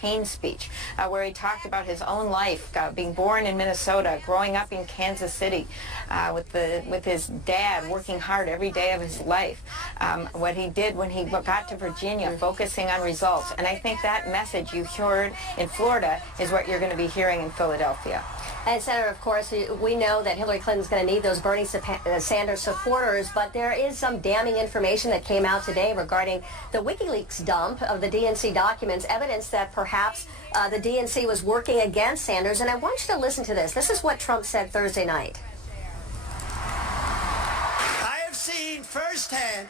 Kaine speech, where he talked about his own life, being born in Minnesota, growing up in Kansas City, with his dad, working hard every day of his life, what he did when he got to Virginia, focusing on results. And I think that message you heard in Florida is what you're going to be hearing in Philadelphia. And Senator, of course, we know that Hillary Clinton's going to need those Bernie Sanders supporters, but there is some damning information that came out today regarding the WikiLeaks dump of the DNC documents, evidence that perhaps the DNC was working against Sanders. And I want you to listen to this. This is what Trump said Thursday night. I have seen firsthand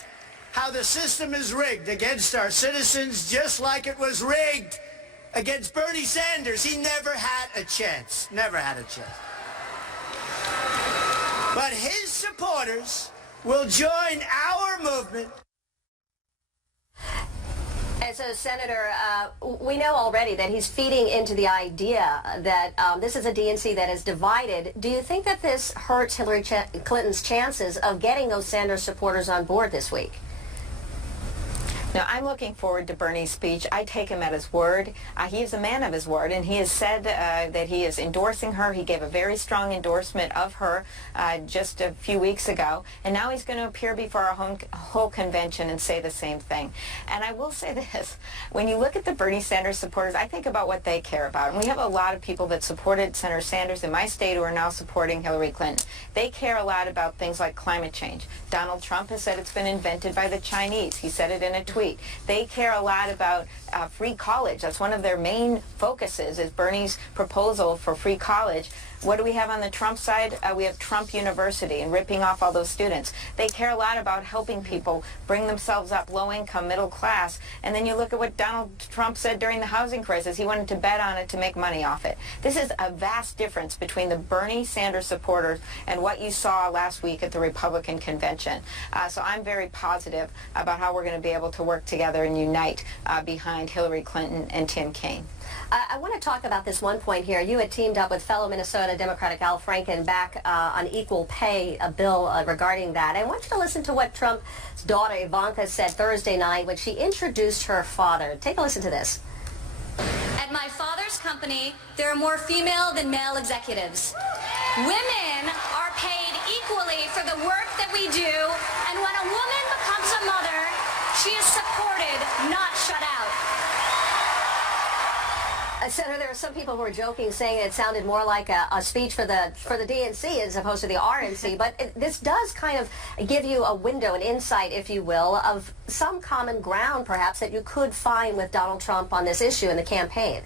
how the system is rigged against our citizens, just like it was rigged against Bernie Sanders. He never had a chance. Never had a chance. But his supporters will join our movement. And so, Senator, we know already that he's feeding into the idea that this is a DNC that is divided. Do you think that this hurts Hillary Clinton's chances of getting those Sanders supporters on board this week? Now, I'm looking forward to Bernie's speech. I take him at his word. He is a man of his word, and he has said that he is endorsing her. He gave a very strong endorsement of her just a few weeks ago, and now he's going to appear before our whole convention and say the same thing. And I will say this, when you look at the Bernie Sanders supporters, I think about what they care about. And we have a lot of people that supported Senator Sanders in my state who are now supporting Hillary Clinton. They care a lot about things like climate change. Donald Trump has said it's been invented by the Chinese. He said it in a tweet. They care a lot about free college. That's one of their main focuses, is Bernie's proposal for free college. What do we have on the Trump side? We have Trump University and ripping off all those students. They care a lot about helping people bring themselves up, low income, middle class. And then you look at what Donald Trump said during the housing crisis. He wanted to bet on it to make money off it. This is a vast difference between the Bernie Sanders supporters and what you saw last week at the Republican convention. So I'm very positive about how we're going to be able to work together and unite behind Hillary Clinton and Tim Kaine. I want to talk about this one point here. You had teamed up with fellow Minnesota Democratic Al Franken back on equal pay, a bill regarding that. I want you to listen to what Trump's daughter Ivanka said Thursday night when she introduced her father. Take a listen to this. At my father's company, there are more female than male executives. Women are paid equally for the work that we do, and when a woman becomes a mother, she is supported, not shut out. Senator, there are some people who are joking, saying it sounded more like a speech for the DNC as opposed to the RNC, but this does kind of give you a window, an insight, if you will, of some common ground, perhaps, that you could find with Donald Trump on this issue in the campaign.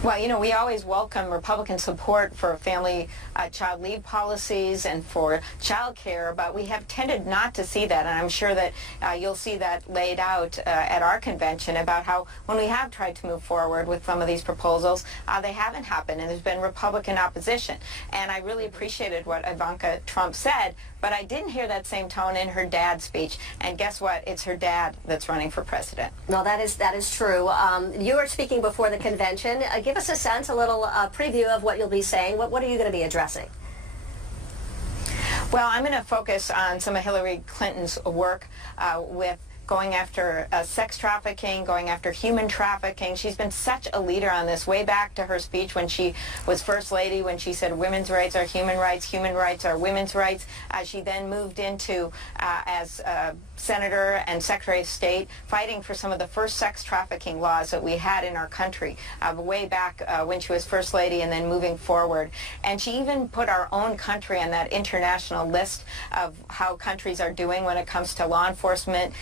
Well, you know, we always welcome Republican support for family child leave policies and for child care, but we have tended not to see that, and I'm sure that you'll see that laid out at our convention about how when we have tried to move forward with some of these proposals, they haven't happened, and there's been Republican opposition. And I really appreciated what Ivanka Trump said, but I didn't hear that same tone in her dad's speech, and guess what? It's her dad that's running for president. Well, that is true. You are speaking before the convention. Give us a sense, a little preview of what you'll be saying. What are you going to be addressing? Well, I'm going to focus on some of Hillary Clinton's work with going after sex trafficking, going after human trafficking. She's been such a leader on this, way back to her speech when she was First Lady, when she said women's rights are human rights are women's rights. She then moved into, as Senator and Secretary of State, fighting for some of the first sex trafficking laws that we had in our country, way back when she was First Lady and then moving forward. And she even put our own country on that international list of how countries are doing when it comes to law enforcement